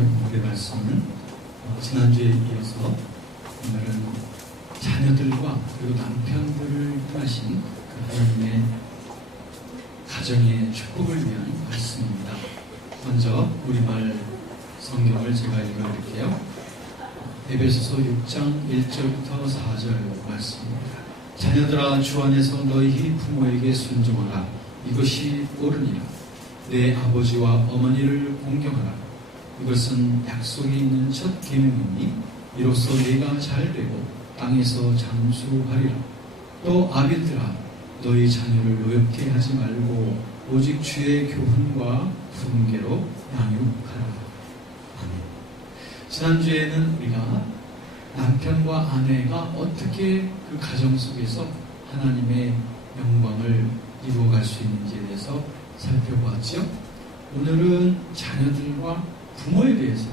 우리 말씀은 지난주에 이어서 오늘은 자녀들과 그리고 남편들을 떠나신 그 하나님의 가정의 축복을 위한 말씀입니다. 먼저 우리말 성경을 제가 읽어드릴게요. 에베소서 6장 1절부터 4절 말씀입니다. 자녀들아, 주 안에서 너희 부모에게 순종하라. 이것이 옳으니라. 내 아버지와 어머니를 공경하라. 이것은 약속이 있는 첫 계명이니 이로써 네가 잘되고 땅에서 장수하리라. 또 아비들아, 너희 자녀를 노엽게 하지 말고 오직 주의 교훈과 훈계로 양육하라. 아멘. 지난주에는 우리가 남편과 아내가 어떻게 그 가정 속에서 하나님의 영광을 이루어갈 수 있는지에 대해서 살펴보았죠. 오늘은 자녀들과 부모에 대해서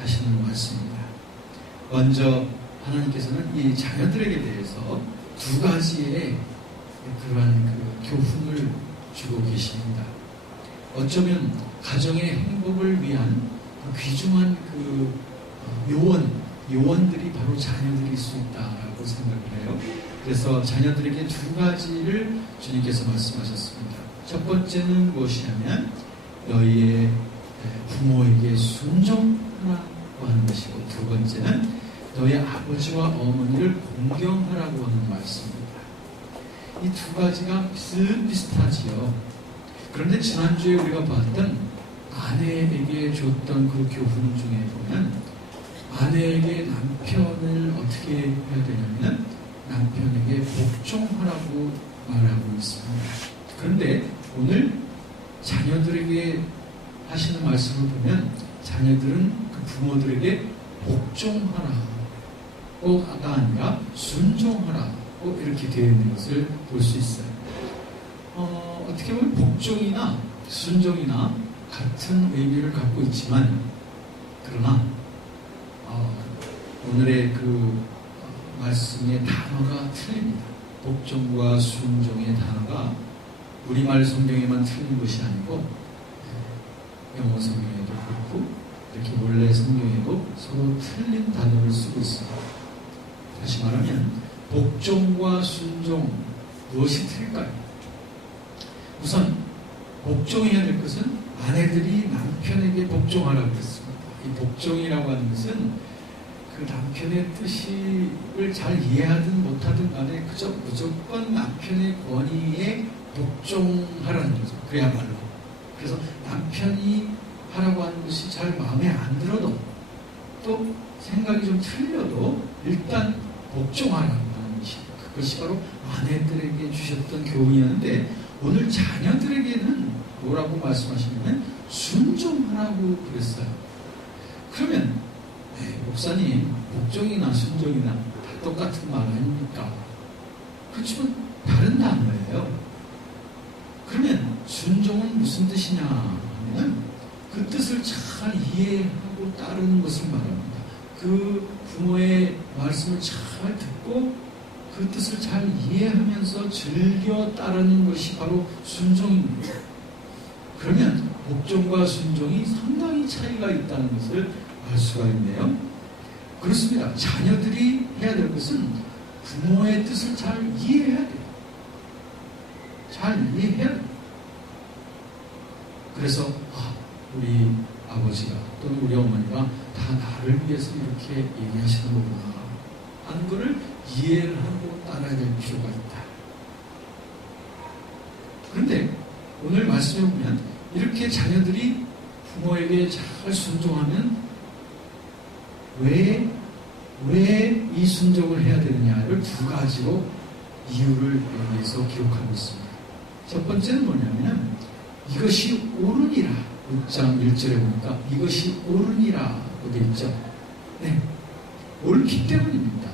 하시는 말씀입니다. 먼저 하나님께서는 이 자녀들에게 대해서 두 가지의 그러한 그 교훈을 주고 계십니다. 어쩌면 가정의 행복을 위한 귀중한 그 요원들이 바로 자녀들일 수 있다라고 생각을 해요. 그래서 자녀들에게 두 가지를 주님께서 말씀하셨습니다. 첫 번째는 무엇이냐면 너희의 부모에게 순종하라고 하는 것이고, 두 번째는 너희 아버지와 어머니를 공경하라고 하는 말씀입니다. 이 두 가지가 비슷비슷하지요. 그런데 지난주에 우리가 봤던 아내에게 줬던 그 교훈 중에 보면 아내에게 남편을 어떻게 해야 되냐면 남편에게 복종하라고 말하고 있습니다. 그런데 오늘 자녀들에게 하시는 말씀을 보면 자녀들은 그 부모들에게 복종하라가 아니라 순종하라 이렇게 되어 있는 것을 볼 수 있어요. 어떻게 보면 복종이나 순종이나 같은 의미를 갖고 있지만, 그러나 오늘의 그 말씀의 단어가 틀립니다. 복종과 순종의 단어가 우리말 성경에만 틀린 것이 아니고 영어 성경에도 그렇고 이렇게 원래 성경에도 서로 틀린 단어를 쓰고 있습니다. 다시 말하면 복종과 순종, 무엇이 틀릴까요? 우선 복종해야 될 것은 아내들이 남편에게 복종하라고 했습니다. 이 복종이라고 하는 것은 그 남편의 뜻을 잘 이해하든 못하든 간에 그저 무조건 남편의 권위에 복종하라는 거죠. 그야말로. 그래서 남편이 하라고 하는 것이 잘 마음에 안 들어도, 또 생각이 좀 틀려도 일단 복종하라는 것이, 그것이 바로 아내들에게 주셨던 교훈이었는데, 오늘 자녀들에게는 뭐라고 말씀하시냐면 순종하라고 그랬어요. 그러면 목사님, 복종이나 순종이나 다 똑같은 말 아닙니까? 그렇지만 다른 단어예요. 그러면 순종은 무슨 뜻이냐 하면 그 뜻을 잘 이해하고 따르는 것을 말합니다. 그 부모의 말씀을 잘 듣고 그 뜻을 잘 이해하면서 즐겨 따르는 것이 바로 순종입니다. 그러면 복종과 순종이 상당히 차이가 있다는 것을 알 수가 있네요. 그렇습니다. 자녀들이 해야 될 것은 부모의 뜻을 잘 이해해야 돼요. 잘 이해해야 돼요. 그래서 우리 아버지가 또는 우리 어머니가 다 나를 위해서 이렇게 얘기하시는 거구나 하는 것을 이해를 하고 따라야 될 필요가 있다. 그런데 오늘 말씀에 보면 이렇게 자녀들이 부모에게 잘 순종하면 왜 이 순종을 해야 되느냐를 두 가지로 이유를 여기에서 기록하고 있습니다. 첫 번째는 뭐냐면 이것이 옳으니라. 6장 1절에 보니까 이것이 옳으니라고 되어 있죠. 네, 옳기 때문입니다.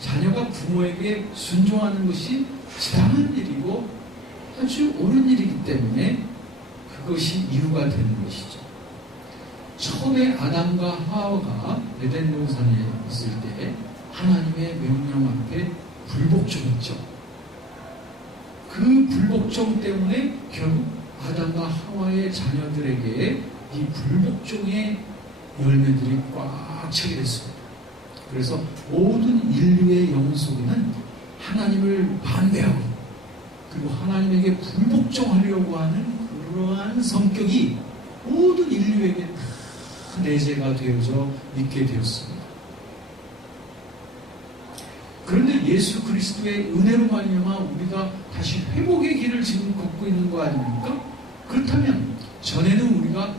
자녀가 부모에게 순종하는 것이 지당한 일이고 아주 옳은 일이기 때문에 그것이 이유가 되는 것이죠. 처음에 아담과 하와가 에덴 동산에 있을 때 하나님의 명령 앞에 불복종했죠. 그 불복종 때문에 결국 아담과 하와의 자녀들에게 이 불복종의 열매들이 꽉 차게 됐습니다. 그래서 모든 인류의 영혼 속에는 하나님을 반대하고 그리고 하나님에게 불복종하려고 하는 그러한 성격이 모든 인류에게 다 내재가 되어져 있게 되었습니다. 그런데 예수 그리스도의 은혜로 말미암아 우리가 다시 회복의 길을 지금 걷고 있는 거 아닙니까? 그렇다면 전에는 우리가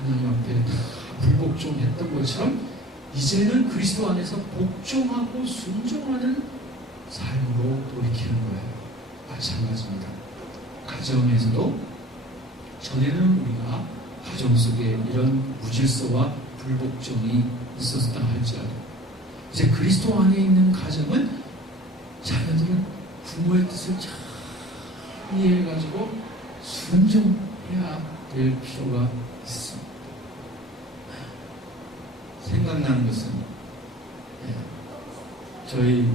하나님 앞에 다 불복종했던 것처럼 이제는 그리스도 안에서 복종하고 순종하는 삶으로 돌이키는 거예요. 마찬가지입니다. 가정에서도 전에는 우리가 가정 속에 이런 무질서와 불복종이 있었다 할지라도 이제 그리스도 안에 있는 가정은 자녀들은 부모의 뜻을 잘 이해해가지고 순종해야 될 필요가 있습니다. 생각나는 것은 저희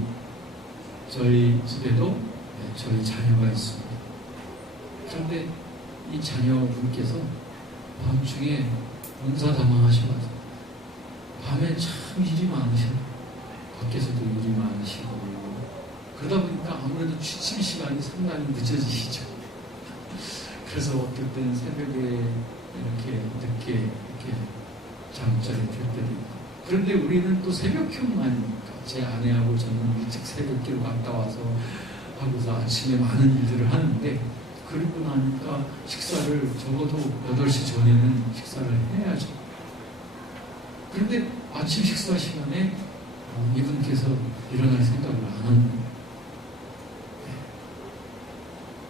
집에도 저희 자녀가 있습니다. 그런데 이 자녀분께서 밤중에 원사다망하셔가지고 밤에 참 일이 많으셔요. 밖에서도 일이 많으시고 그러다 보니까 아무래도 취침 시간이 상당히 늦어지시죠. 그래서 어떨 때는 새벽에 이렇게 늦게 이렇게 잠자리 들 때도 있고. 그런데 우리는 또 새벽형 아닙니까? 제 아내하고 저는 일찍 새벽기로 갔다 와서 하고서 아침에 많은 일들을 하는데 그리고 나니까 식사를 적어도 8시 전에는 식사를 해야죠. 그런데 아침 식사 시간에 이분께서 일어날 생각을 안 합니다.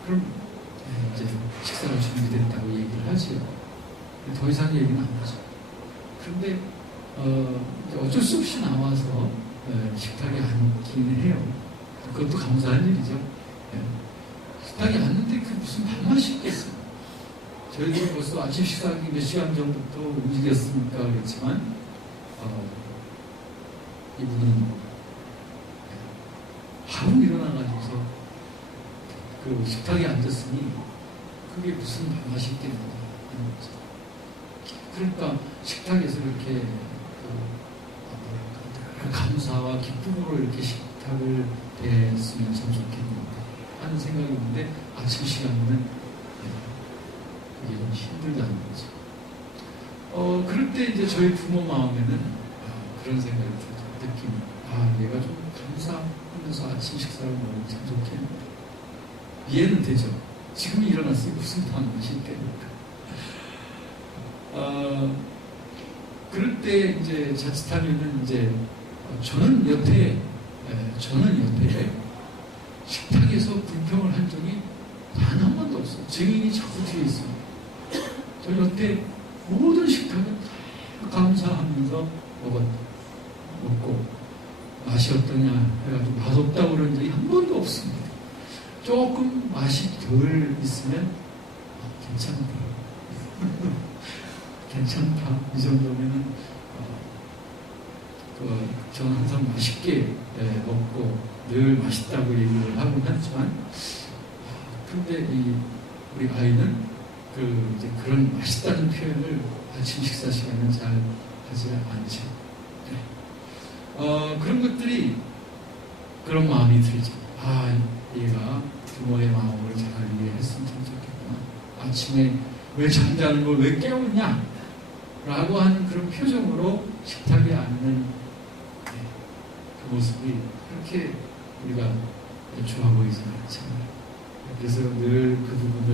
그럼 이제 식사가 준비됐다고 얘기를 하지요. 더 이상 얘기는 안 하죠. 그런데 어쩔 수 없이 나와서 식탁에 앉기는 해요. 그것도 감사한 일이죠. 식탁에 앉는데 그 무슨 밥맛이 있겠어요. 저희들이 벌써 아침 식사하기 몇 시간 전부터 움직였으니까 그렇지만 이분은 바로 일어나가지고서 그 식탁에 앉았으니 그게 무슨 밥맛이 있겠느냐 하는 거죠. 그러니까 식탁에서 이렇게 감사와 기쁨으로 이렇게 식탁을 대했으면 참 좋겠는데 하는 생각이 있는데 아침 시간에는 그게 좀 힘들다는 거죠. 그럴 때 이제 저희 부모 마음에는 그런 생각이 들죠. 느낌이 얘가 좀 감사하면서 아침 식사를 먹으면 참 좋겠는데 이해는 되죠. 지금 일어났으니 무슨 밥맛이 있겠습니까? 그럴 때 이제 자칫하면은 이제 저는 여태 식탁에서 불평을 한 적이 단 한 번도 없어요. 증인이 저 뒤에 있습니다. 저 여태 모든 식탁은 다 감사하면서 먹고 맛이 어떠냐 해가지고 맛없다고 그런 적이 한 번도 없습니다. 조금 맛이 덜 있으면 괜찮다. 괜찮다. 이 정도면은 저는 항상 맛있게 먹고 늘 맛있다고 얘기를 하곤 하지만 그런데 우리 아이는 이제 그런 맛있다는 표현을 아침 식사 시간에 잘 하지 않죠. 그런 것들이 그런 마음이 들죠. 얘가 부모의 마음을 잘 이해했으면 참 좋겠구나. 아침에 왜 잠자는 걸 왜 깨우냐? 라고 하는 그런 표정으로 식탁에 앉는 그 모습이 그렇게 우리가 좋아 보이지 않잖아요. 그래서 늘 그 부분을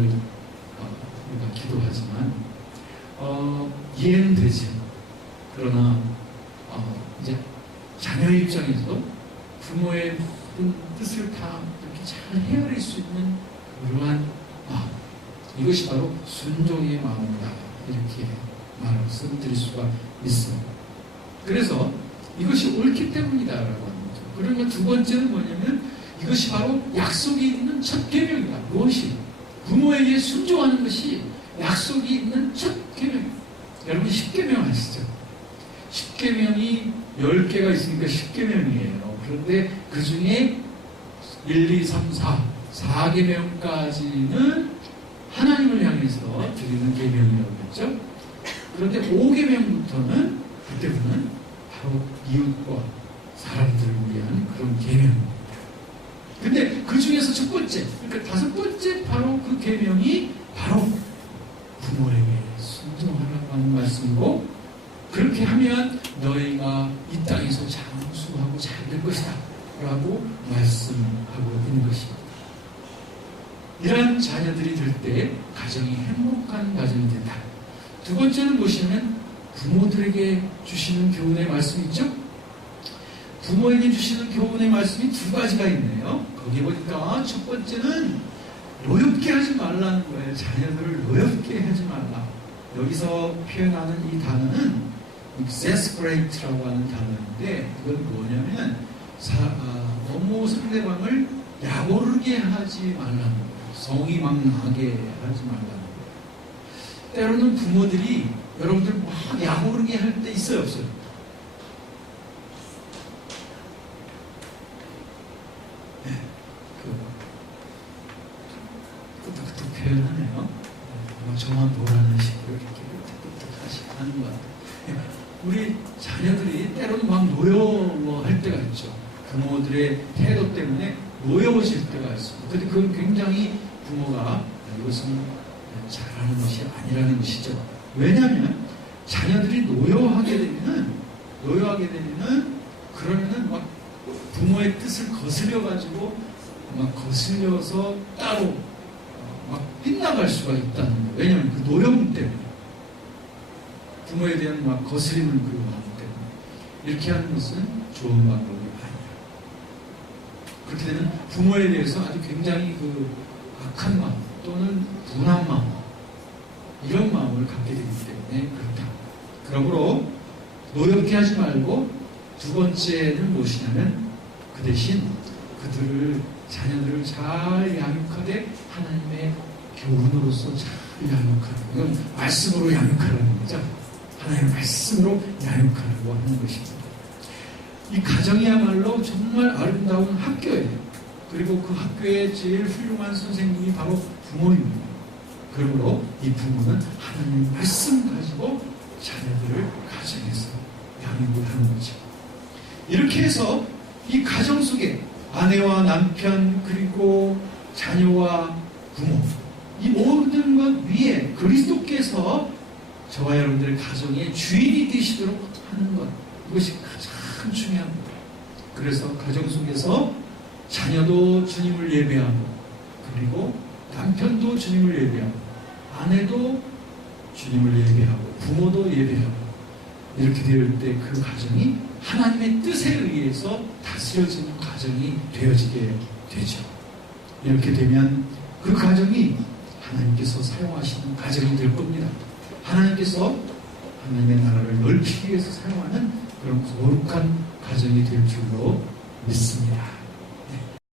우리가 기도하지만 이해는 되지. 그러나 이제 자녀의 입장에서 부모의 모든 뜻을 다 이렇게 잘 헤아릴 수 있는 그러한 마음, 이것이 바로 순종의 마음이다. 이렇게 말씀드릴 수가 있습니다. 그래서 이것이 옳기 때문이다라고 하는 거죠. 그러면 두 번째는 뭐냐면 이것이 바로 약속이 있는 첫 계명이다. 무엇이? 부모에게 순종하는 것이 약속이 있는 첫 계명. 여러분 10계명 아시죠? 10계명이 10개가 있으니까 10계명이에요. 그런데 그 중에 1, 2, 3, 4계명까지는 하나님을 향해서 드리는 계명이라고 했죠. 그런데 5계명부터는 그때부터는 바로 이웃과 사람들을 위한 그런 계명입니다. 근데 그 중에서 첫 번째, 그러니까 5번째 바로 그 계명이 바로 부모에게 순종하라고 하는 말씀이고, 그렇게 하면 너희가 이 땅에서 장수하고 잘 될 것이다 라고 말씀하고 있는 것입니다. 이러한 자녀들이 될 때 가정이 행복한 가정이 된다. 두 번째는 무엇이냐면 부모들에게 주시는 교훈의 말씀이 있죠. 부모에게 주시는 교훈의 말씀이 두 가지가 있네요. 거기 보니까 첫 번째는 노엽게 하지 말라는 거예요. 자녀들을 노엽게 하지 말라. 여기서 표현하는 이 단어는 exasperate라고 하는 단어인데, 그건 뭐냐면 너무 상대방을 약오르게 하지 말라는 거예요. 성이 막 나게 하지 말라는 거예요. 때로는 부모들이 여러분들 막 약오르게 할 때 있어요, 없어요? 네, 끄떡끄떡 표현하네요. 저만 보라는 식으로 이렇게 끄떡끄떡 하는 것 같아요. 우리 자녀들이 때로는 막 노여워할 때가 있죠. 부모들의 태도 때문에 노여워질 때가 있습니다. 근데 그건 굉장히 부모가 이것은 잘하는 것이 아니라는 것이죠. 왜냐하면 자녀들이 노여워하게 되면은 그러면은 막 부모의 뜻을 거스려가지고 막 거슬려서 따로 막 빗나갈 수가 있다는 거예요. 왜냐하면 그 노여움 때문에, 부모에 대한 막 거스림을 그 마음 때문에. 이렇게 하는 것은 좋은 방법이 아니에요. 그렇게 되면 부모에 대해서 아주 굉장히 그 악한 마음 또는 분한 마음, 이런 마음을 갖게 되기 때문에 그렇다. 그러므로 노엽게 하지 말고, 두 번째는 무엇이냐면 그 대신 자녀들을 잘 양육하되 하나님의 교훈으로서 잘 양육하는, 이건 말씀으로 양육하라는 거죠. 하나님의 말씀으로 양육하라고 하는 것입니다. 이 가정이야말로 정말 아름다운 학교예요. 그리고 그 학교의 제일 훌륭한 선생님이 바로 부모입니다. 그러므로 이 부모는 하나님의 말씀 가지고 자녀들을 가정에서 양육을 하는 거죠. 이렇게 해서 이 가정 속에 아내와 남편, 그리고 자녀와 부모, 이 모든 것 위에 그리스도께서 저와 여러분들의 가정의 주인이 되시도록 하는 것, 이것이 가장 중요합니다. 그래서 가정 속에서 자녀도 주님을 예배하고, 그리고 남편도 주님을 예배하고, 아내도 주님을 예배하고, 부모도 예배하고, 이렇게 될 때 그 가정이 하나님의 뜻에 의해서 다스려지는 가정이 되어지게 되죠. 이렇게 되면 그 가정이 하나님께서 사용하시는 가정이 될 겁니다. 하나님께서 하나님의 나라를 넓히기 위해서 사용하는 그런 거룩한 가정이 될 줄로 믿습니다.